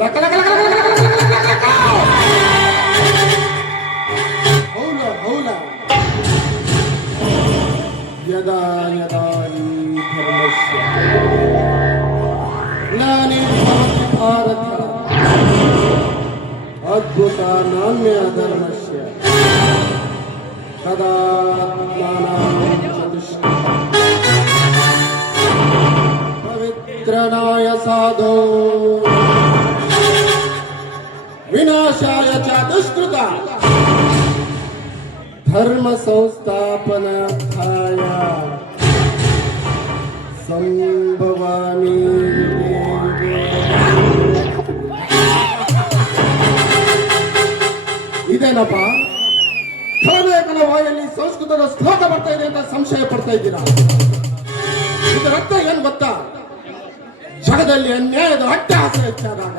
ಲಕ ಲಕ ಲಕ ಲಕ ಲಕ ಲಕ ಲಕ. ಹೌಲ ಹೌಲ ಯದಾ ಯದಾ ಈ ಧರ್ಮಸ್ಯ ಗ್ಲಾನಿರ್ಭವತಿ ಭಾರತ ಅದ್ಭುತ ನಾಣ್ಯ ಧರ್ಮಸ್ಯ ತದಾ ಪವಿತ್ರನಾಯ ಸಾಧೋ ವಿನಾಶಾಯ ಚ ದುಷ್ಕೃತ ಧರ್ಮ ಸಂಸ್ಥಾಪನಾರ್ಥಾಯ ಸಂಭವಾಮಿ. ಇದೇನಪ್ಪ ಕಳಬೇಕನ ವಾಯಲ್ಲಿ ಸಂಸ್ಕೃತದ ಶ್ಲೋಕ ಬರ್ತಾ ಇದೆ ಅಂತ ಸಂಶಯ ಪಡ್ತಾ ಇದ್ದೀರಾ? ಇದರ ಅರ್ಥ ಏನ್ ಗೊತ್ತಾ? ಜಗದಲ್ಲಿ ಅನ್ಯಾಯದ ಅಟ್ಟಹಾಸ ಹೆಚ್ಚಾದಾಗ,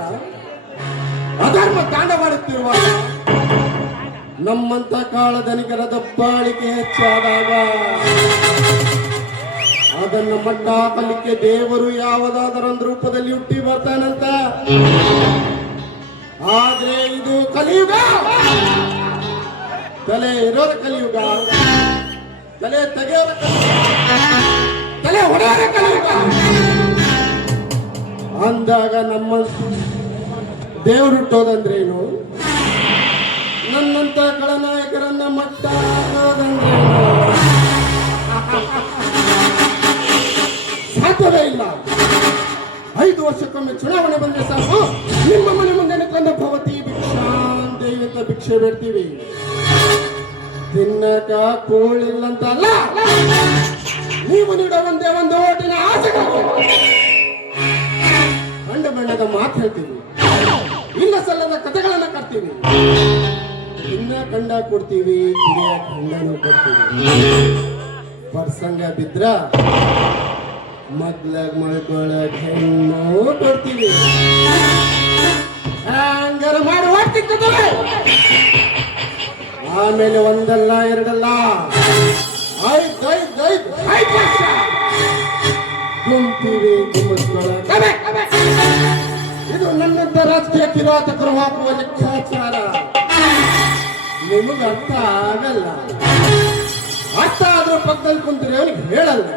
ಅಧರ್ಮ ತಾಂಡವಾಡುತ್ತಿರುವಾಗ, ನಮ್ಮಂತ ಕಾಳಧನಿಕರ ದಬ್ಬಾಳಿಕೆ ಹೆಚ್ಚಾದಾಗ ಅದನ್ನು ಮಟ್ಟ ಹಾಕಲಿಕ್ಕೆ ದೇವರು ಯಾವುದಾದರೊಂದು ರೂಪದಲ್ಲಿ ಹುಟ್ಟಿ ಬರ್ತಾನಂತ. ಆದ್ರೆ ಇದು ಕಲಿಯುಗ, ತಲೆ ಇರೋರ ಕಲಿಯುಗ, ತಲೆ ತೆಗೆಯೋರ ಕಲಿಯುಗ, ತಲೆ ಹೊಡೆಯೋರ ಕಲಿಯುಗ ಅಂದಾಗ ನಮ್ಮ ದೇವರು ಹುಟ್ಟೋದಂದ್ರೇನು? ನನ್ನಂತ ಖಳನಾಯಕರನ್ನ ಮಟ್ಟ ಹಾಕೋದಂದ್ರೇನು? ಸಾಧ್ಯವೇ ಇಲ್ಲ. 5 ವರ್ಷಕ್ಕೊಮ್ಮೆ ಚುನಾವಣೆ ಬಂದ್ರೆ ಸಾಕು, ನಿಮ್ಮ ಮನೆ ಮುಂದೆ ನಿಂತ್ಕೊಂಡು ಭವತಿ ಭಿಕ್ಷಾಂದೇವಿ ಅಂತ ಭಿಕ್ಷೆ ಬೇಡ್ತೀವಿ. ತಿನ್ನಕ ಕೂಳಿಲ್ಲಂತ ಅಲ್ಲ, ನೀವು ನೀಡೋ ಒಂದೇ ಒಂದು ಓಟಿನ ಆಸೆಗಳು. ಕಂಡು ಬಣ್ಣದ ಮಾತು ಹೇಳ್ತೀವಿ, ಇಲ್ಲ ಸಲ್ಲದ ಕಥೆಗಳನ್ನ ಕಟ್ತೀವಿ, ಇನ್ನ ಕಂಡ ಕೊಡ್ತೀವಿ, ಕಿರಿಯ ಕಂಡನು ಕೊಡ್ತೀವಿ. ಪ್ರಸಂಗ ಬಿದ್ರ ಮಗ್ಲಾಗ್ ಮಳ್ಕೊಳಕ್ ಹೆಣ್ಣು ಕೊಡ್ತೀವಿ. ಹಂಗಾರ ಮಾಡಿ ಹೊಟ್ಟಿರ್ತದೆ. ಆಮೇಲೆ ಒಂದಲ್ಲ ಎರಡಲ್ಲ 5 ವರ್ಷ ಗುಂಪಿವಿ ಗುಮ್ಮಸ್ಕೊಳಕ್. ಇದು ನನ್ನಂತ ರಾಜಕೀಯ ಕಿರಾತಕರು ಹಾಕುವ ಲೆಕ್ಕಾಚಾರ. ನಿಮಗ ಅರ್ಥ ಆಗಲ್ಲ. ಅರ್ಥ ಆದ್ರೂ ಪಕ್ಕದಲ್ಲಿ ಕುಂತ್ರೆ ಅವನಿಗೆ ಹೇಳಲ್ಲ,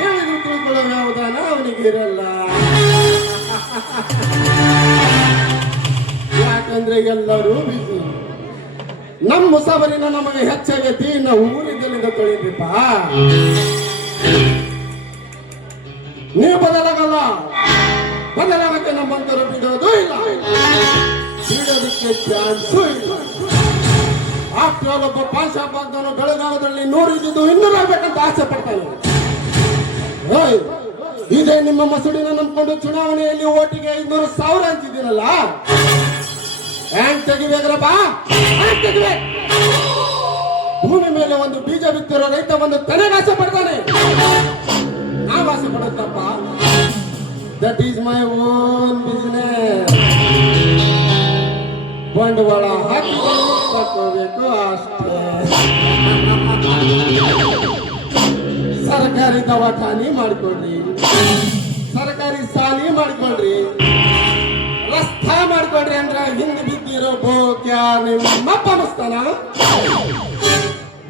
ಹೇಳಿದ್ರು ತಿಳ್ಕೊಳ್ಳೋ ವ್ಯವಧಾನ ಅವನಿಗೆ ಇರಲ್ಲ. ಯಾಕಂದ್ರೆ ಎಲ್ಲರೂ ಬಿಸಿ. ನಮ್ಮ ಮುಸಾಬರಿನ ನಮಗೆ ಹೆಚ್ಚಾಗೈತಿ, ನಾವು ಊರಿದ್ದಲ್ಲಿಂದ ತೊಳಿದ್ರಿಪ್ಪ. ನೀವು ಬದಲಾಗಲ್ಲ, ಬದಲಾಗಕ್ಕೆ ನಮ್ಮಂತರು ಬಿಡೋದು ಇಲ್ಲ, ಬಿಡೋದಕ್ಕೆ ಚಾನ್ಸು ಇಲ್ಲ. ಆಫ್ಟರ್ ಆಲ್ ಒಬ್ಬ ಪಾಷಾ ಬಾಗ್ದವನು ಬೆಳಗಾವದಲ್ಲಿ 100 ಇದ್ದಿದ್ದು 200 ಆಗ್ಬೇಕಂತ ಆಸೆ ಪಡ್ತಾನೆ. ಇದೇ ನಿಮ್ಮ ಮಸೂಡಿನ ನಂಬ್ಕೊಂಡು ಚುನಾವಣೆಯಲ್ಲಿ ಓಟಿಗೆ 500,000 ಅಂತಿದ್ದೀರಲ್ಲ, ಹ್ಯಾಂಗ್ ತೆಗಿಬೇಕ್ರಪ್ಪ? ಭೂಮಿ ಮೇಲೆ ಒಂದು ಬೀಜ ಬಿತ್ತಿರೋ ರೈತ ಒಂದು ತೆನೆಗೆ ಆಸೆ ಪಡ್ತಾನೆ. ನಾವು ಆಸೆ ಪಡುತ್ತಪ್ಪ. That is my own business. ಬಂಡವಾಳ ಹಾಕಿ ತಕ್ಕೋಬೇಕು ಅಷ್ಟೇ. ಸರ್ಕಾರಿ ದವಾಖಾನಿ ಮಾಡ್ಕೊಳ್ರಿ, ಸರ್ಕಾರಿ ಸಾಲಿ ಮಾಡ್ಕೊಳ್ರಿ, ರಸ್ತಾ ಮಾಡ್ಕೊಳ್ರಿ ಅಂದ್ರ ಹಿಂದೆ ಬಿದ್ದಿರೋ ಬೋಕ್ಯ ನಿಮ್ಮಪ್ಪ ಮಸ್ತಾನ.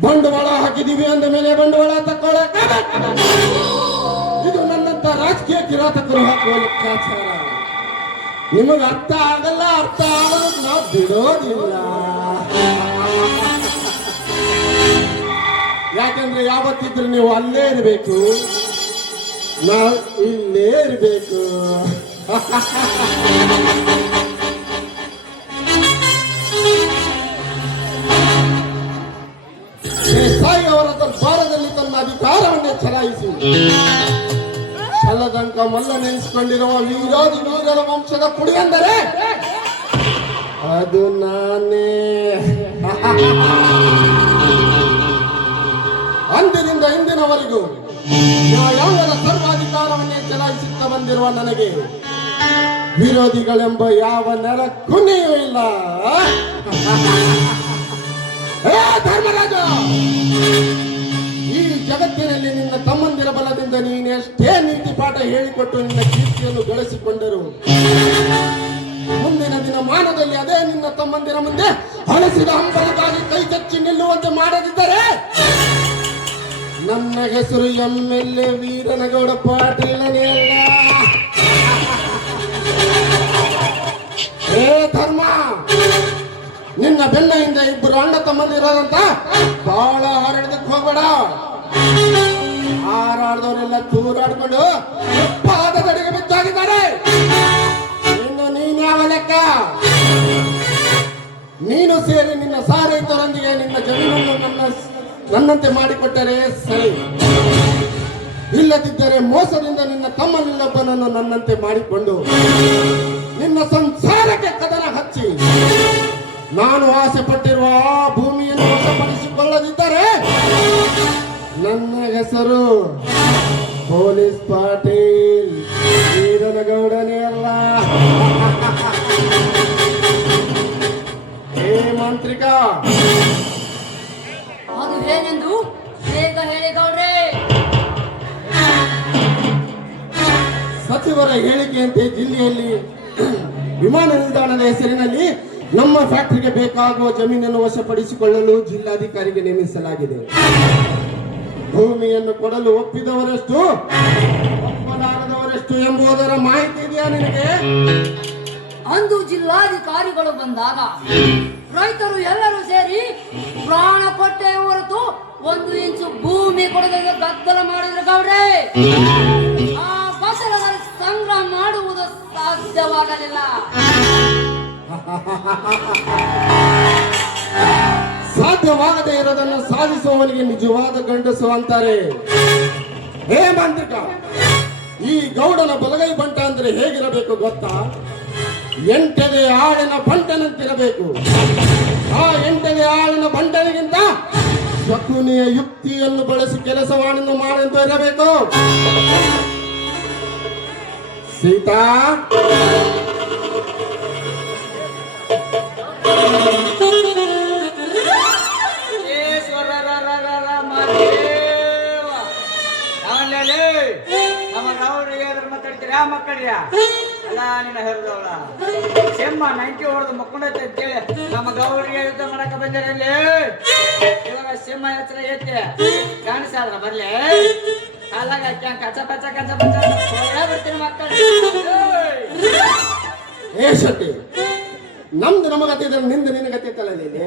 ಬಂಡವಾಳ ಹಾಕಿದೀವಿ ಅಂದ ಮೇಲೆ ಬಂಡವಾಳ ತಕ್ಕೊಳ್ಳಕ ಇದು ನನ್ನಂತ ರಾಜಕೀಯ ಕಿರಾತಕರು ಹಾಕುವ ಲೆಕ್ಕಾಚಾರ. ನಿಮಗ ಅರ್ಥ ಆಗಲ್ಲ, ಅರ್ಥ ಆಗೋದಕ್ಕೆ ನಾವು ಬಿಡೋದಿಲ್ಲ. ಯಾಕಂದ್ರೆ ಯಾವತ್ತಿದ್ರು ನೀವು ಅಲ್ಲೇ ಇರಬೇಕು, ನಾವು ಇಲ್ಲೇ ಇರಬೇಕು. ಸಾಯಿ ಅವರ ದರ್ಬಾರದಲ್ಲಿ ತನ್ನ ಅಧಿಕಾರವನ್ನೇ ಚಲಾಯಿಸಿ ಛಲದಂಕ ಮಲ್ಲ ನೆನೆಸಿಕೊಂಡಿರುವ ವೀರಾದಿ ವೀರರ ವಂಶದ ಕುಡಿ ಅಂದರೆ ಅದು ನಾನೇ. ಅಂದಿನಿಂದ ಇಂದಿನವರೆಗೂ ನ್ಯಾಯಾಂಗದ ಸರ್ವಾಧಿಕಾರವನ್ನೇ ಚಲಾಯಿಸುತ್ತಾ ಬಂದಿರುವ ನನಗೆ ವಿರೋಧಿಗಳೆಂಬ ಯಾವ ನರ ಕುಣಿಯೂ ಇಲ್ಲ. ಧರ್ಮರಾಜ, ಈ ಜಗತ್ತಿನಲ್ಲಿ ನಿನ್ನ ತಮ್ಮಂದಿರ ಬಲದಿಂದ ಹೇಳಿಕೊಟ್ಟು ನಿನ್ನ ಕೀರ್ತಿಯನ್ನು ಗಳಿಸಿಕೊಂಡರು. ಮುಂದಿನ ದಿನ ಮಾನದಲ್ಲಿ ಅದೇ ನಿನ್ನ ತಮ್ಮಂದಿರ ಮುಂದೆ ಹಳಸಿದ ಹಂಬಲಕ್ಕಾಗಿ ಕೈ ಚಚ್ಚಿ ನಿಲ್ಲುವಂತೆ ಮಾಡದಿದ್ದರೆ ನನ್ನ ಹೆಸರು MLA ವೀರನಗೌಡ ಪಾಟೀಲನೇ ಅಲ್ಲ. ಹೇ ಧರ್ಮ, ನಿನ್ನ ಬೆನ್ನೆಯಿಂದ ಇಬ್ಬರು ಅಣ್ಣ ತಮ್ಮಂದಿರೋದಂತ ಬಹಳ ಹಾರಾಡದಕ್ಕೆ ಹೋಗಬೇಡ. ಹಾರಾಡ್ದವರೆಲ್ಲ ತೂರಾಡ್ಕೊಂಡು ಪಾದದಡಿಗೆ ಬಿದ್ದಾಗಿದ್ದಾರೆ. ಇನ್ನು ನೀನ್ ಯಾವ ಲೆಕ್ಕ? ನೀನು ಸೇರಿ ನಿನ್ನ ಸಾರೈತರೊಂದಿಗೆ ನಿನ್ನ ಜಮೀನನ್ನು ನನ್ನಂತೆ ಮಾಡಿಕೊಟ್ಟರೆ ಸರಿ, ಇಲ್ಲದಿದ್ದರೆ ಮೋಸದಿಂದ ನಿನ್ನ ತಮ್ಮನಿಲ್ಲೊಬ್ಬನನ್ನು ನನ್ನಂತೆ ಮಾಡಿಕೊಂಡು ನಿನ್ನ ಸಂಸಾರಕ್ಕೆ ಕದನ ಹಚ್ಚಿ ನಾನು ಆಸೆ ಪಟ್ಟಿರುವ ಆ ಭೂಮಿಯನ್ನು ವಶಪಡಿಸಿಕೊಳ್ಳದಿದ್ದರೆ ನನ್ನ ಹೆಸರು ಪೊಲೀಸ್ ಪಾಟೀಲ್ ವೀರನಗೌಡನೇ ಅಲ್ಲ. ಹೇ ಮಾಂತ್ರಿಕ, ಅದು ಏನೆಂದು ಬೇಗ ಹೇಳಿ ಗೌಡ್ರೆ. ಸಚಿವರ ಹೇಳಿಕೆಯಂತೆ ಜಿಲ್ಲೆಯಲ್ಲಿ ವಿಮಾನ ನಿಲ್ದಾಣದ ಹೆಸರಿನಲ್ಲಿ ನಮ್ಮ ಫ್ಯಾಕ್ಟರಿಗೆ ಬೇಕಾಗುವ ಜಮೀನನ್ನು ವಶಪಡಿಸಿಕೊಳ್ಳಲು ಜಿಲ್ಲಾಧಿಕಾರಿಗೆ ನೇಮಿಸಲಾಗಿದೆ. ಭೂಮಿಯನ್ನು ಕೊಡಲು ಒಪ್ಪಿದವರೆಷ್ಟು, ಒಪ್ಪಲಾರದವರೆಷ್ಟು ಎಂಬುದರ ಮಾಹಿತಿ ಇದೆಯಾ ನಿನಗೆ? ಅಂದು ಜಿಲ್ಲಾಧಿಕಾರಿಗಳು ಬಂದಾಗ ರೈತರು ಎಲ್ಲರೂ ಸೇರಿ ಪ್ರಾಣ ಕೊಟ್ಟೆ ಹೊರತು 1 ಇಂಚು ಭೂಮಿ ಕೊಡದ ಗದ್ದಲ ಮಾಡಿದ್ರು ಗೌಡ್ರೆ. ಆ ಗದ್ದಲದಲ್ಲಿ ಸಂಗ್ರಹ ಮಾಡುವುದು ಸಾಧ್ಯವಾಗಲಿಲ್ಲ. ಸಾಧ್ಯವಾಗದೇ ಇರೋದನ್ನು ಸಾಧಿಸುವವನಿಗೆ ನಿಜವಾದ ಗಂಡಸು ಅಂತಾರೆ. ಹೇ ಮಾಂತ್ರಿಕ, ಈ ಗೌಡನ ಬಲಗೈ ಬಂಟ ಅಂದ್ರೆ ಹೇಗಿರಬೇಕು ಗೊತ್ತಾ? 8 ಎದೆ ಆಳಿನ ಬಂಟನಂತಿರಬೇಕು. ಆ 8 ಎದೆ ಆಳಿನ ಬಂಟನಿಗಿಂತ ಶಕುನಿಯ ಯುಕ್ತಿಯನ್ನು ಬಳಸಿ ಕೆಲಸವನ್ನು ಮಾಡೆಂದು ಇರಬೇಕು. ಸೀತಾ, ಮಕ್ಕಳಿಯ ಅಲ್ಲ ನಿನ್ನ ಹೆರದವಳ ಚೆಮ್ಮ 90 ಹೊಡೆದು ಮಕ್ಕೊಂಡೈತೆ ಅಂತೇಳಿ ನಮ್ಮ ಗೌರಿಗೆ ಯುದ್ಧ ಮಾಡಕ ಬಂದಿರಲ್ಲಿ. ಇವಾಗ ಸಿಂಹ ಎಚ್ಚರ ಐತೆ ಕಾಣಿಸಾದ್ರ ಬರ್ಲಿ ಕಾಲಾಗ ಕಚ ಪಚ ಕಚ ಪಚ ಬರ್ತೀನಿ ಮಕ್ಕಳು. ಏ ಶಕ್ತಿ, ನಮ್ದು ನಮಗತ್ತೆ ಇದ್ರೆ ನಿಂದು ನಿನಗತ್ತೆ ಇತ್ತಲ್ಲ. ಇಲ್ಲಿ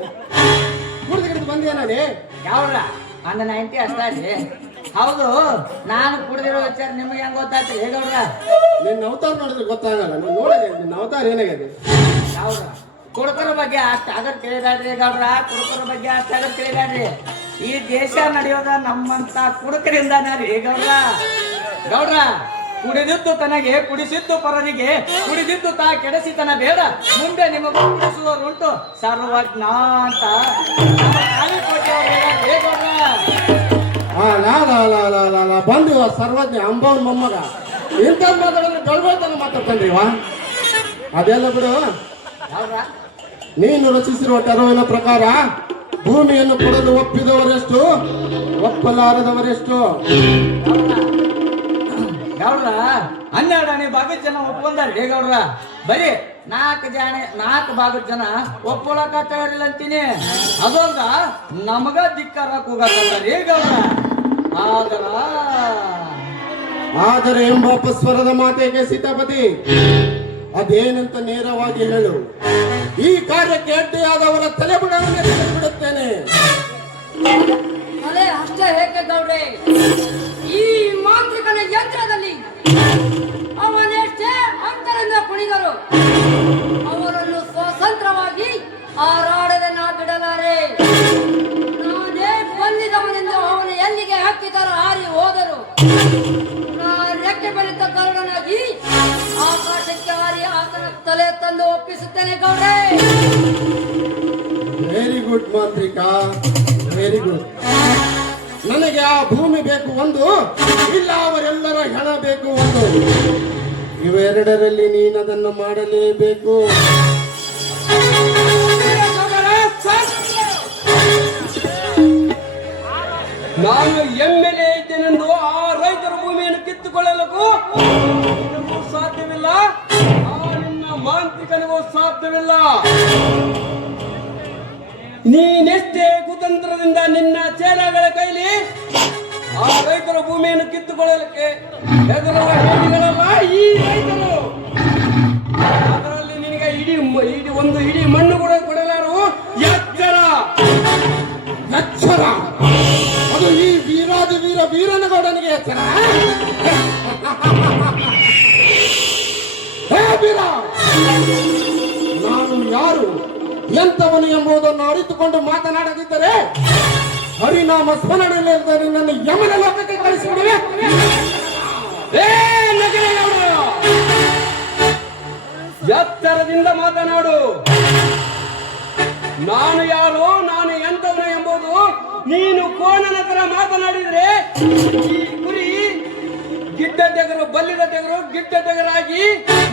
ಕುಡಿದು ಬಂದೇನೇ ಯಾವ್ರ ಅಂದ 90 ಅಷ್ಟಾಗಿ. ಹೌದು, ನಾನು ಕುಡಿದಿರೋ ವಿಚಾರ ನಿಮ್ಗೆ ಹೆಂಗ್ ಗೊತ್ತಾಯ್ತು ಹೇಗವ್ರ? ನಿನ್ನ ಅವತಾರ ನೋಡಿದ್ರೆ ಗೊತ್ತಾಗಲ್ಲ. ನೀನು ನೋಡಿದೆ ನಿನ್ನ ಅವತಾರ ಏನಾಗಿದೆ? ಯಾವ್ರ ಕುಡುಕರ ಬಗ್ಗೆ ಅಷ್ಟು ಆಗರ್ ಕೇಳಿದಾಡ್ರಿ ಗೌಡ್ರ, ಕುಡುಕರ ಬಗ್ಗೆ ಅಷ್ಟು ಆಗರ್ ಕೇಳಿದಾಡ್ರಿ. ಈ ದೇಶ ನಡೆಯೋದ ನಮ್ಮಂತ ಕುಡುಕರಿಂದಾನ ರೀ ಗೌಡ್ರ. ಗೌಡ್ರ, ಕುಡಿದಿದ್ದು ತನಗೆ ಕುಡಿಸಿದ್ದು ಪರನಿಗೆ, ಕುಡಿದಿದ್ದು ತಾ ಕೆಡಿಸಿತನ ಬೇಡ, ಮುಂದೆ ನಿಮಗೆ ಕುಡಿಸುವವರುಂಟು ಸರ್ವಜ್ಞ ಅಂತ ಬಂದು ಸರ್ವಜ್ಞ ಅಂಬವನ್ ಮೊಮ್ಮಗ ಇಂಥ ಮಾತಾಡಿದ್ರೆ ಗಳ್ಬೋತನ ಮಾತಾಡ್ತಾನ್ರಿವ. ಅದೆಲ್ಲ ಬಿಡು. ನೀನು ರಚಿಸಿರುವ ಟರ್ವಿನ ಪ್ರಕಾರ ಭೂಮಿಯನ್ನು ಕೊಡಲು ಒಪ್ಪಿದವರೆಷ್ಟು, ಒಪ್ಪಲಾರದವರೆಷ್ಟು? ಗೌಡ್ರ 12 ಆಣೆ ಭಾಗದ ಜನ ಒಪ್ಕೊಂಡಾರ ಗೌಡ್ರ. ಬರೀ 4 ಭಾಗದ ಜನ ಒಪ್ಕೊಳಕ ತಯಾರಿಲ್ಲ ಅಂತೀನಿ. ಅದೊಂದ ನಮಗ ಧಿಕ್ಕಾರ ಕೂಗಲ್ಲ ರೀ ಗೌಡ್ರ. ಆದರೆ ಎಂಬ ಅಪಸ್ವರದ ಮಾತೆಗೆ ಸೀತಾಪತಿ, ಅದೇನಂತ ನೇರವಾಗಿ ಹೇಳು. ಈ ಕಾರ್ಯಕ್ಕೆ ಅಡ್ಡಿಯಾದವರ ತಲೆ ಬಿಡುತ್ತೇನೆ. ತಲೆ ಅಷ್ಟೇ ಹೇಗೆ ಗೌಡ್ರೆ? ಈ ಮಾಂತ್ರಿಕನ ಯಂತ್ರದಲ್ಲಿ ಅವನೆಷ್ಟೇ ಅಂತರಿಂದ ಕುಣಿದರು ಅವರನ್ನು ಸ್ವತಂತ್ರವಾಗಿ ಹಾರಾಡದೆ ನಾ ಬಿಡಲಾರೆ. ನಾನೇ ಬಂದಿದವನೆಂದು ಅವನು ಎಲ್ಲಿಗೆ ಹಾಕಿದರ ಹಾರಿ ಹೋದರು. ನಾ ರೆಕ್ಕೆ ಬೆಳೆದ ಗರುಡನಾಗಿ ಆಕಾಶಕ್ಕೆ ಹಾರಿ ಆತನ ತಲೆ ತಂದು ಒಪ್ಪಿಸುತ್ತೇನೆ ಗೌಡ್ರೆ. ವೆರಿ ಗುಡ್ ಮಾಂತ್ರಿಕ, ವೆರಿ ಗುಡ್. ನನಗೆ ಆ ಭೂಮಿ ಬೇಕು ಒಂದು, ಇಲ್ಲ ಅವರೆಲ್ಲರ ಹಣ ಬೇಕು ಒಂದು. ಇವೆರಡರಲ್ಲಿ ನೀನದನ್ನು ಮಾಡಲೇಬೇಕು. ನಾನು MLA ಇದ್ದೇನೆಂದು ಆ ರೈತರ ಭೂಮಿಯನ್ನು ಕಿತ್ತುಕೊಳ್ಳಲಿಕ್ಕೂ ನಿನಗೂ ಸಾಧ್ಯವಿಲ್ಲ, ಆ ನಿನ್ನ ಮಾಂತ್ರಿಕನಿಗೂ ಸಾಧ್ಯವಿಲ್ಲ. ನೀನೆಷ್ಟೇ ಕುತಂತ್ರದಿಂದ ನಿನ್ನ ಚೇಲಾಗಳ ಕೈಲಿ ಆ ರೈತರ ಭೂಮಿಯನ್ನು ಕಿತ್ತುಕೊಳ್ಳಲಿಕ್ಕೆ ಹೆದರುವ ಹೇಡಿಗಳಲ್ಲ ಈ ರೈತರು. ಅದರಲ್ಲಿ ನಿನಗೆ ಇಡೀ ಮಣ್ಣು ಕೂಡ ಕೊಡಲಾರು ಎಚ್ಚರ. ಎಚ್ಚರ? ಅದು ಈ ವೀರಾದಿ ವೀರನಗೌಡನಿಗೆ ಎಚ್ಚರ? ಹೇ ವೀರ, ನಾನು ಯಾರು ಎಂತವನು ಎಂಬುದನ್ನು ಅರಿತುಕೊಂಡು ಮಾತನಾಡದಿದ್ದರೆ ಹರಿನಾಮ ಸ್ಮರಣೆಯಿಲ್ಲದೆ ನಿನ್ನನ್ನು ಯಮನ ಲೋಕಕ್ಕೆ ಕಳಿಸಿಬಿಡುವೆ. ಎತ್ತರದಿಂದ ಮಾತನಾಡು. ನಾನು ಯಾರು, ನಾನು ಎಂತವನು ಎಂಬುದು ನೀನು ಕೋಣನ ತರ ಮಾತನಾಡಿದ್ರೆ ಈ ಕುರಿ ಗಿಡ್ಡ ತೆಗರು, ಬಲ್ಲಿದ ತೆಗರು, ಗಿಡ್ಡ ತೆಗರಾಗಿ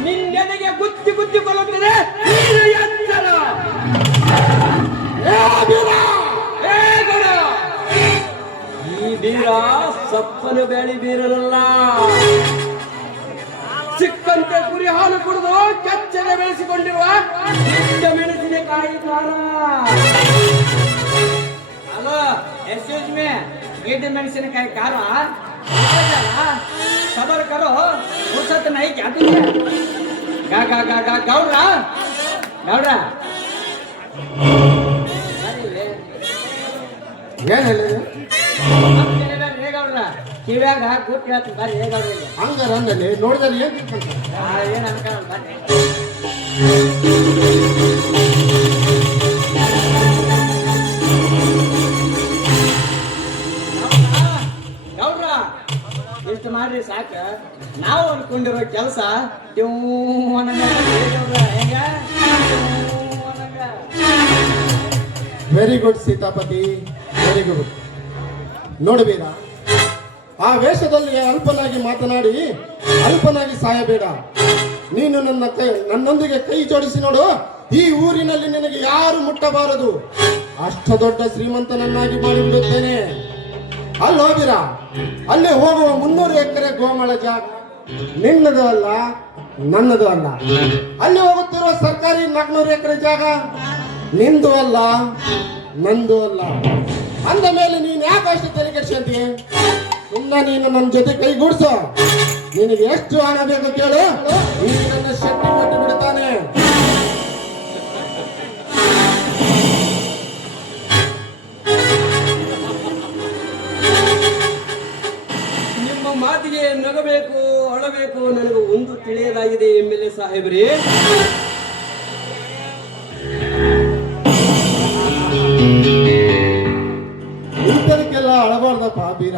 ನಿನ್ನೆದೆಗೆ ಗುತ್ತಿ ಗುತ್ತಿ ಕೊಲ್ಲುತ್ತದೆ. ನೀನು ಎತ್ತರ. ಈ ಬೀರ ಸಪ್ಪನು ಬೇಳಿ ಬೀರನಲ್ಲ. ಸಿಕ್ಕಂತೆ ಕುರಿ ಹಾಲು ಕುಡಿದು ಕೆಚ್ಚನೆ ಬೆಳೆಸಿಕೊಂಡಿರುವ ಮೆಣಸಿನಕಾಯಿ ಕಾಲ. ಹಲೋ, ಎಕ್ಸ್ಕ್ಯೂಸ್ ಮೀ, ಗಿಡ್ಡ ಮೆಣಸಿನಕಾಯಿ ಕಾರ ಸದರ್ ಕರೋ ಫುರ್ಸತ್ ನೈ ಕ್ಯಾ ತುಮ್ಗೆ? ಗಾ ಗಾ ಗಾ ಗಾ ಗೌಡ್ರ ಗೌಡ್ರ ಏನ್ ಹೇಳಿ ರೇ ಗೌಡ್ರ ಕಿವ್ಯಾಗ ಕೂತ್ ಹೇಳ್ತೀನಿ ಬರ್ರಿ. ರೇ ಗೌಡ್ರ ಹಂಗಾರ ಅಂದಲ್ಲಿ ನೋಡಿದ್ರೆ ಏನ್ ತಿಳ್ಕೊಂತ? ಏನ್ ಅನ್ಕೊಳ್ಳ ಬರ್ರಿ. ಗೌಡ್ರ ಇಷ್ಟು ಮಾಡ್ರಿ ಸಾಕ. ನಾವು ಅನ್ಕೊಂಡಿರೋ ಕೆಲಸ very good Sitapati, very good. ನೋಡಬೇಡ, ಆ ವೇಷದಲ್ಲಿ ಅಲ್ಪನಾಗಿ ಮಾತನಾಡಿ ಅಲ್ಪನಾಗಿ ಸಾಯಬೇಡ. ನೀನು ನನ್ನೊಂದಿಗೆ ಕೈ ಜೋಡಿಸಿ ನೋಡು. ಈ ಊರಿನಲ್ಲಿ ನಿನಗೆ ಯಾರು ಮುಟ್ಟಬಾರದು. ಅಷ್ಟ ದೊಡ್ಡ ಶ್ರೀಮಂತನನ್ನಾಗಿ ಮಾಡಿಬಿಡುತ್ತೇನೆ. ಅಲ್ಲಿ ಹೋಗಿರ, ಅಲ್ಲಿ ಹೋಗುವ 300 ಎಕರೆ ಗೋಮಾಳ ಜಾಗ ನಿನ್ನದು ಅಲ್ಲ, ನನ್ನದು ಅಲ್ಲ. ಅಲ್ಲಿ ಹೋಗುತ್ತಿರುವ ಸರ್ಕಾರಿ 400 ಎಕರೆ ಜಾಗ ನಿಂದು ಅಲ್ಲ, ನಂದು ಅಲ್ಲ. ಅಂದ ಮೇಲೆ ನೀನು ಯಾಕೆ ಅಷ್ಟು ತಲೆ ಕೆಡಿಸ್ಕೊಂತೀಯ? ಸುಮ್ಮನೆ ನೀನು ನನ್ನ ಜೊತೆ ಕೈಗೂಡ್ಸು. ನಿನಗೆ ಎಷ್ಟು ಹಣ ಬೇಕು ಕೇಳು, ನೀನು ನನ್ನ ಶಕ್ತಿ ಕೊಟ್ಟು ಬಿಡ್ತಾನೆ. ನಿಮ್ಮ ಮಾತಿಗೆ ನಗಬೇಕು, ಅಳಬೇಕು ನನಗೆ ಒಂದು ತಿಳಿಯಲಾಗಿದೆ MLA ಸಾಹೇಬ್ರಿ. ಇಂಥದಕ್ಕೆಲ್ಲ ಅಳಬಾರ್ದಪ್ಪ ಬೀರ.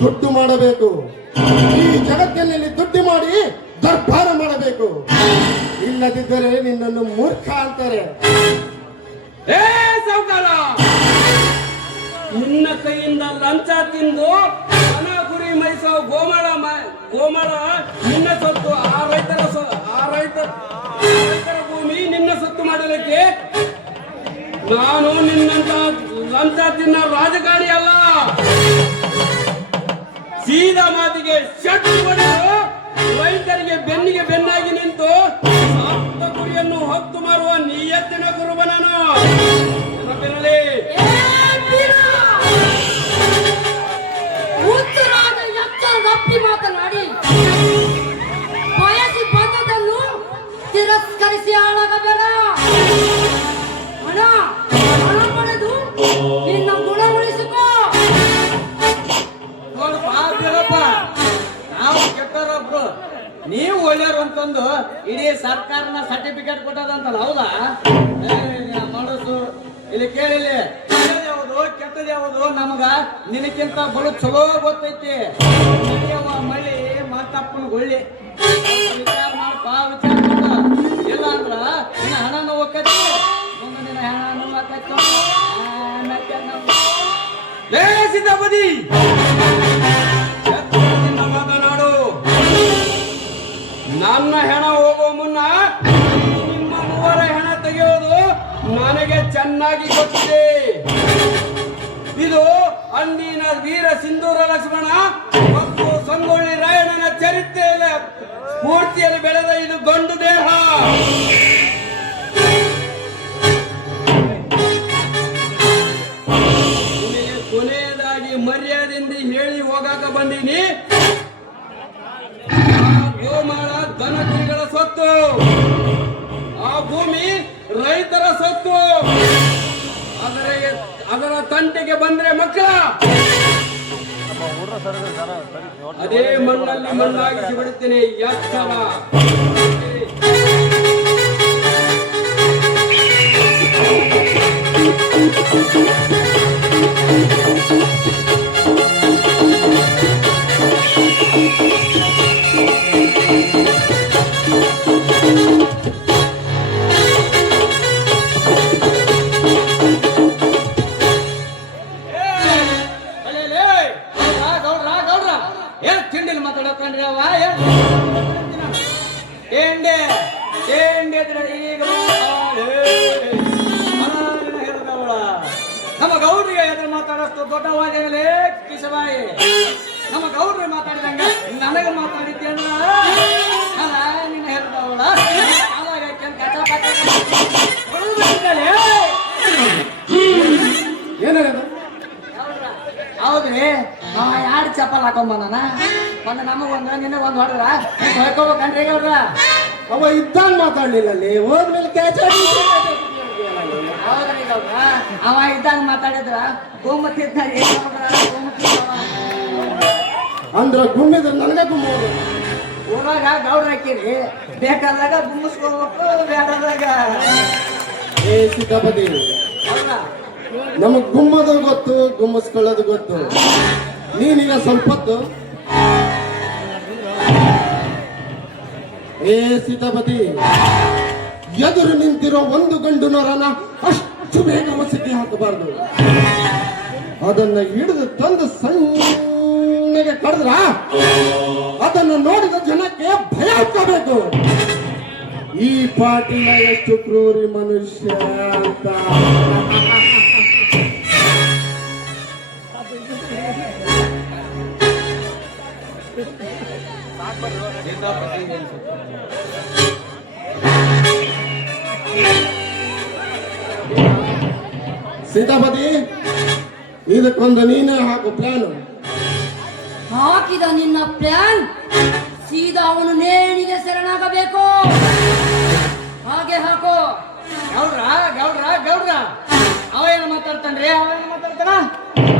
ದುಡ್ಡು ಮಾಡಬೇಕು. ಈ ಜಗತ್ತಿನಲ್ಲಿ ದುಡ್ಡು ಮಾಡಿ ದರ್ಬಾರ ಮಾಡಬೇಕು. ಇಲ್ಲದಿದ್ದರೆ ನಿನ್ನನ್ನು ಮೂರ್ಖ ಅಂತಾರೆ. ಏ ಸಾವುಕಾರ, ನಿನ್ನ ಕೈಯಿಂದ ಲಂಚ ತಿಂದು ಹಣ ಗುರಿ ಮೈಸೋ ಗೋಮಾಳ ನಿನ್ನ ಸೊತ್ತು. ಆ ರೈತರ ಭೂಮಿ ನಿನ್ನ ಸೊತ್ತು ಮಾಡಲಿಕ್ಕೆ ನಾನು ನಿನ್ನಂತ ಲಂಚ ತಿನ್ನ ರಾಜಕಾರಣಿ ಅಲ್ಲ. ಸೀದಾ ಮಾತಿಗೆ ಶಟ್ ಹೊಡೆದು ರೈತರಿಗೆ ಬೆನ್ನಿಗೆ ಬೆನ್ನಾಗಿ ನಿಂತು ಸಾಕ್ತ ಗುರಿಯನ್ನು ಹೊತ್ತು ಮಾರುವ ನಿಯತ್ತಿನ ಕುರುಬ ನಾನು. ನೆನಪಿರಲಿ. ಉತ್ತರಾದ ಎಚ್ಚರ ತಪ್ಪಿ ಮಾತನಾಡಿ ಬಯಸಿ ಬಂದದನ್ನು ತಿರಸ್ಕರಿಸಿ ಹಾಳಾಗಬೇಡ. ಹಣ ಪಡೆದು ನಿನ್ನ ಗುಣ ಉಳಿಸಿಕೋ. ನೋಡಪ್ಪ, ನಾವು ಕೆಟ್ಟರೊಬ್ರು, ನೀವು ಒಳ್ಳೆಯವರು ಅಂತಂದು ಇಡೀ ಸರ್ಕಾರನ ಸರ್ಟಿಫಿಕೇಟ್ ಕೊಟ್ಟದಂತಲ್ಲ, ಹೌದಾ? ಮಾಡೋದು ಇಲ್ಲಿ ಕೇಳಿಲ್ಲಿ, ಯಾವುದು ಕೆಟ್ಟದ ಯಾವುದು ನಮಗ ನಿನಕ್ಕಿಂತ ಬಲು ಚಲೋ ಗೊತ್ತೈತಿ. ಮಳಿ ಮಾತಪ್ಪನ ಗೊಳ್ಳಿ ವಿಚಾರ ಮಾಡಪ್ಪ, ವಿಚಾರ ಮಾಡ. ಇಲ್ಲ ಅಂದ್ರ ನಿನ್ನ ಹಣನು ಒಕ್ಕೈತಿ, ಮುಂದೆ ನಿನ್ನ ಹಣನು ಹಾಕೈತಿ. ಸಿದ್ಧಾಪತಿ ಮಾತನಾಡು. ನನ್ನ ಹೆಣ ಹೋಗುವ ಮುನ್ನ ನಿಮ್ಮ 3 ಹೆಣ ತೆಗೆಯೋದು ನನಗೆ ಚೆನ್ನಾಗಿ ಗೊತ್ತಿದೆ. ಇದು ಅಂದಿನ ವೀರ ಸಿಂಧೂರ ಲಕ್ಷ್ಮಣ ಮತ್ತು ಸಂಗೊಳ್ಳಿ ರಾಯಣ್ಣನ ಚರಿತ್ರೆಯ ಪೂರ್ತಿಯಲ್ಲಿ ಬೆಳೆದ ಇದು ಗಂಡು ದೇಹ. ಕೊನೆಯದಾಗಿ ಮರ್ಯಾದೆಯಿಂದ ಹೇಳಿ ಹೋಗಾಕ ಬಂದೀನಿ. ಗೋಮಾಳ ದನ ಕುರಿಗಳ ಸ್ವತ್ತು, ಆ ಭೂಮಿ ರೈತರ ಸ್ವತ್ತು. ಅದರ ತಂಟೆಗೆ ಬಂದ್ರೆ ಮಕ್ಕಳ ಅದೇ ಮಣ್ಣಲ್ಲಿ ಮಣ್ಣಾಗಿಸಿ ಬಿಡುತ್ತೇನೆ. ಎಚ್ಚರ. ನಮ್ಮ ಗೌಡ್ರಿಗೆ ಎದುರು ಮಾತಾಡೋಷ್ಟು ದೊಡ್ಡವಾದೇನಲೇ ಕಿಸಬಾಯಿ. ನಮ್ಮ ಗೌಡ್ರಿಗೆ ಮಾತಾಡಿದಂಗ ನನಗೆ ಮಾತಾಡಿದ್ದೆ ಅಂದ್ರ ನಿನ್ನ ಹೇಳ್ದವಳ ಏನಾಗದ? ಹೌದ್ರಿ, ಯಾರು ಚಪ್ಪಲ್ ಹಾಕೊಂಬಂದನ ಒಂದು ನಮಗೊಂದು ನಿನಗೊಂದು ಹೊಡೆದ್ರ ಹೊಯ್ಕೋಬೇಕನ್ರಿ ಗೌಡ್ರ. ಅವ ಇದ್ದಂಗ ಮಾತಾಡ್ಲಿಲ್ಲ ಅಲ್ಲಿ, ಹೋದ್ಮೇಲೆ ಕ್ಯಾಚ್ ಹೌದ್ರಿ ಗೌಡ್ರ, ಅವ ಇದ್ದಂಗ ಮಾತಾಡಿದ್ರ ಗೋಮತಿದ್ದ ಅಂದ್ರ ಗುಮ್ಮಿದ್ರ ನನಗೆ ಗುಮ್ಮೋದು. ಊರಾಗ ಗೌಡ್ರ ಹಾಕಿರಿ, ಬೇಕಾದಾಗ ಗುಮ್ಮಿಸ್ಕೋಬೇಕು, ಬೇಡದಾಗ ಏ ಸಿಕ್ಕಾಪತಿ, ಹೌದಾ? ನಮಗ್ ಗುಮ್ಮದು ಗೊತ್ತು, ಗುಮ್ಮಿಸ್ಕೊಳ್ಳೋದು ಗೊತ್ತು. ನೀನೀಗ ಸ್ವಲ್ಪ ಹೊತ್ತು ಏ ಸೀತಾಪತಿ, ಎದುರು ನಿಂತಿರೋ ಒಂದು ಗಂಡು ನರನ ಅಷ್ಟು ಬೇಗ ಮಸಿಗೆ ಹಾಕಬಾರ್ದು. ಅದನ್ನ ಹಿಡಿದು ತಂದು ಸಣ್ಣಗೆ ಕಡಿದ್ರ ಅದನ್ನು ನೋಡಿದ ಜನಕ್ಕೆ ಭಯ ಹಾಕಬೇಕು. ಈ ಪಾಟೀಲ ಎಷ್ಟು ಕ್ರೂರಿ ಮನುಷ್ಯ ಅಂತ. ಸೀತಾಪತಿ, ಇದಕ್ಕೊಂದು ನೀನೇ ಹಾಕು ಪ್ಲಾನ್. ಹಾಕಿದ ನಿನ್ನ ಪ್ಲಾನ್ ಸೀದಾ ಅವನು ನೇಣಿಗೆ ಶರಣಾಗಬೇಕು. ಹಾಗೆ ಹಾಕೋ. ಗೌಡ್ರ ಗೌಡ್ರ ಗೌಡ್ರ ಅವ ಏನು ಮಾತಾಡ್ತಾನ್ರಿ? ಅವ ಏನು ಮಾತಾಡ್ತಾನ?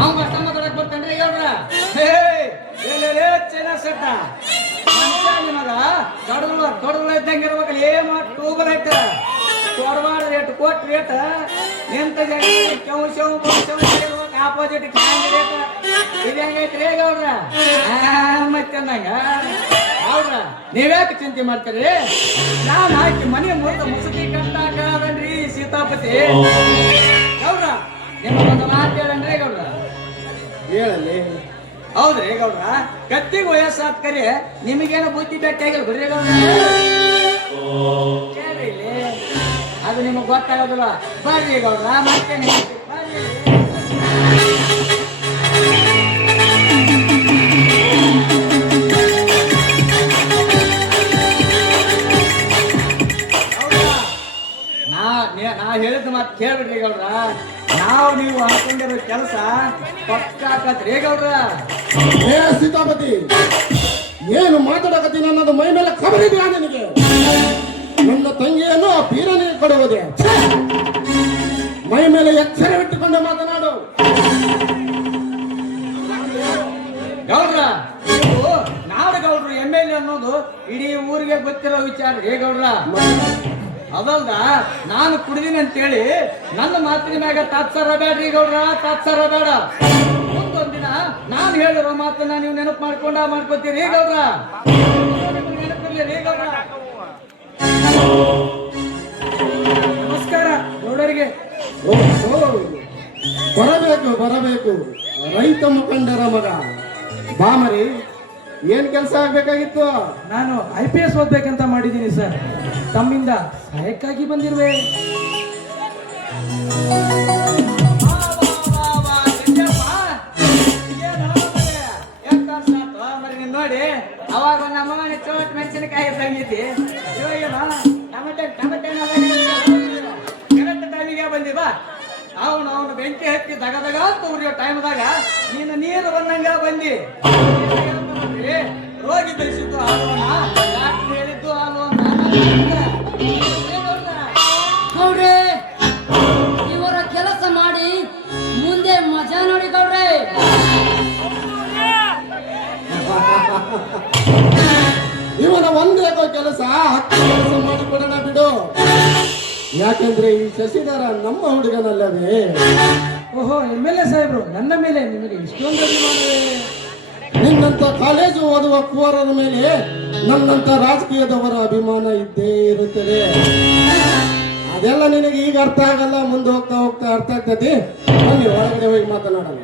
ಅವ ಕಷ್ಟ ಮಾತಾಡಕ್ ಬರ್ತಾನ್ರಿ ಗೌಡ್ರ? ಚೈನಾ ಸೆಟ್ಟ ಮನುಷ್ಯ ನಿಮಗ ತೊಡಗುಳ ಇದ್ದಂಗೆ ಇರ್ಬೇಕಲ್ಲ. ಟೂಬಲ್ ಐತ ಕೊಡಬಾರ್ದು, ರೇಟ್ ಕೊಟ್ಟು ರೇಟ್ ನಿಂತ ಆಪೋಸಿಟ್ ಕ್ಯಾಂಡಿಡೇಟ್ ಇದಂಗೈತ್ರಿ ಗೌಡ್ರ. ಮತ್ತೆ ಅಂದಂಗ ಗೌಡ್ರ ನೀವ್ಯಾಕೆ ಚಿಂತೆ ಮಾಡ್ತೀರಿ? ನಾನು ಹಾಕಿ ಮನೆ ಮುರಿದ ಮುಸುಕಿ ಕಂಡಾಕನ್ರಿ ಸೀತಾಪತಿ. ಗೌಡ್ರ ನಿಮಗೊಂದು ಮಾತು ಹೇಳನ್ರಿ ಗೌಡ್ರ. ಹೇಳಲ್ಲಿ. ಹೌದ್ರಿ ಗೌಡ್ರ, ಕತ್ತಿಗೆ ವಯಸ್ಸಾದ ಕರೆ ನಿಮಗೇನು ಬುದ್ಧಿ ಬೇಕಾಗಿಲ್ಲ ಬರ್ರಿ ಗೌಡ್ರ. ಕೇಳ್ರಿ ಇಲ್ಲಿ, ಅದು ನಿಮಗ್ ಗೊತ್ತಾಗೋದಿಲ್ಲ. ಬರ್ರಿ ಗೌಡ್ರ, ಮತ್ತೆ ನಾ ಹೇಳಿದ ಮಾತು ಕೇಳ್ಬಿಡ್ರಿ ಗೌಡ್ರ. ನಾವು ನೀವು ಹಾಕೊಂಡಿರೋ ಕೆಲಸ ಪಕ್ಕಾಕತ್ರಿ ಗೌಡ್ರ. ಏ ಸೀತಾಪತಿ, ಏನು ಮಾತಾಡಕತ್ತೀನಿ ಅನ್ನೋದು ಮೈ ಮೇಲೆ ಖಬರಿದೆಯಾ ನಿನಗೆ? ನನ್ನ ತಂಗಿಯನ್ನು ಆ ಬೀರನಿಗೆ ಕೊಡುವುದೇ? ಮೈ ಮೇಲೆ ಎಚ್ಚರವಿಟ್ಟುಕೊಂಡು ಮಾತನಾಡು. ಗೌಡ್ರ, ನೀವು ನಾಡು ಗೌಡ್ರು MLA ಅನ್ನೋದು ಇಡೀ ಊರಿಗೆ ಗೊತ್ತಿರೋ ವಿಚಾರ ರೇ ಗೌಡ್ರ. ಅದಲ್ದ ನಾನು ಕುಡಿದೀನಿ ಅಂತೇಳಿ ನನ್ನ ಮಾತಿನ ಮ್ಯಾಗ ತಾತ್ಸಾರ ಬೇಡ್ರಿ ಗೌಡ್ರ, ತಾತ್ಸಾರ ಬೇಡ. ಮುಂದೊಂದಿನ ನಾನು ಹೇಳಿರೋ ಮಾತನ್ನ ನೀವು ನೆನಪು ಮಾಡ್ಕೋತೀರಿ ಗೌಡ್ರ. ನೆನಪಿರ್ಲಿ ಗೌಡ್ರ. ನಮಸ್ಕಾರ ಗೌಡರಿಗೆ. ಬರಬೇಕು ರೈತ ಮುಖಂಡರ ಮಗ. ಬಾಮರಿ, ಏನ್ ಕೆಲಸ ಆಗ್ಬೇಕಾಗಿತ್ತು? ನಾನು IPS ಓದ್ಬೇಕಂತ ಮಾಡಿದ್ದೀನಿ ಸರ್. ತಮ್ಮಿಂದ ಸಹಾಯಕ್ಕಾಗಿ ಬಂದಿರುವೆ. ಅವಾಗ ನಮ್ಮನೆ ಚೋಟ್ ಮೆಣಸಿನಕಾಯಿ ಇದ್ದಂಗೈತಿ ಇವಾಗೇನು ಟಮಟೆ ಕರೆಕ್ಟ್ ಟೈಮಿಗೆ ಬಂದಿ ಬಾ ಅವನು ಬೆಂಕಿ ಹತ್ತಿ ದಗದಗ ಅಂತ ಉರಿಯೋ ಟೈಮ್ದಾಗ ನೀನು ನೀರು ಬಂದಂಗ ಬಂದಿ ರೋಗಿ ಬೆಳೆಸಿದ್ದು ಹಾಲುವನ್ನ ಡಾಕ್ಟರ್ ಹೇಳಿದ್ದು ಹಾಲುವನ್ನ ಗೌಡ್ರೆ ಇವರ ಕೆಲಸ ಮಾಡಿ ಮುಂದೆ ಮಜಾ ನೋಡಿ ಗೌಡ್ರೆ. ಇವನ ಒಂದೇ ಕೆಲಸ ಹತ್ತು ಕೆಲಸ ಮಾಡಿಕೊಡೋಣ ಬಿಡು. ಯಾಕಂದ್ರೆ ಈ ಶಶಿಧರ ನಮ್ಮ ಹುಡುಗನಲ್ಲವೇ. ಓಹೋ MLA ಸಾಹೇಬ್ರು, ನನ್ನ ಮೇಲೆ ನಿಮಗೆ ಇಷ್ಟೊಂದು ಅಭಿಮಾನವೇ? ನಿನ್ನಂತ ಕಾಲೇಜು ಓದುವ ಕುವರರ ಮೇಲೆ ನನ್ನಂತ ರಾಜಕೀಯದವರ ಅಭಿಮಾನ ಇದ್ದೇ ಇರುತ್ತದೆ. ಅದೆಲ್ಲ ನಿನಗೆ ಈಗ ಅರ್ಥ ಆಗಲ್ಲ, ಮುಂದೆ ಹೋಗ್ತಾ ಹೋಗ್ತಾ ಅರ್ಥ ಆಗ್ತದೆ. ಬನ್ನಿ ಹೊರಗಡೆ ಹೋಗಿ ಮಾತನಾಡೋಣ.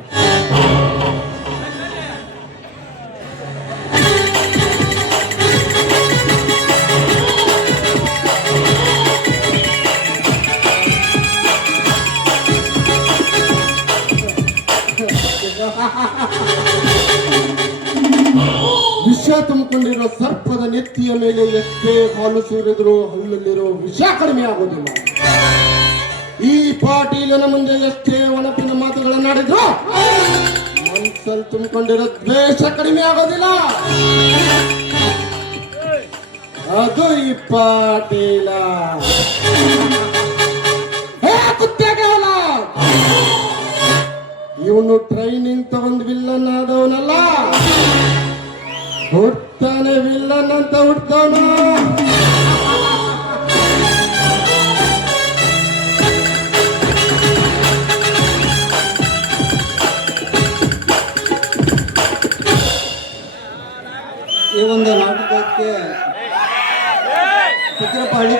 ವಿಷ ತುಂಬಿಕೊಂಡಿರೋ ಸರ್ಪದ ನೆತ್ತಿಯ ಮೇಲೆ ಎಷ್ಟೇ ಹಾಲು ಸುರಿದ್ರು ಹಲ್ಲಲ್ಲಿರೋ ವಿಷ ಕಡಿಮೆ ಆಗೋದಿಲ್ಲ. ಈ ಪಾಟೀಲನ ಮುಂದೆ ಎಷ್ಟೇ ಒಣಪಿನ ಮಾತುಗಳನ್ನಾಡಿದ್ರು ಮನಸ್ಸಲ್ಲಿ ತುಂಬಿಕೊಂಡಿರೋ ದ್ವೇಷ ಕಡಿಮೆ ಆಗೋದಿಲ್ಲ. ಅದು ಈ ಪಾಟೀಲ. ಇವನು ಟ್ರೈನಿಂಗ್ ತಗೊಂಡ್ ವಿಲ್ಲನ್ ಆದವನಲ್ಲ, ಹುಡ್ತಾನೆ ವಿಲ್ಲನ್ ಅಂತ ಹುಡ್ತಾನ. ಈ ಒಂದು ನಾಟಕಕ್ಕೆ ಚಿತ್ರಪಾಳಿ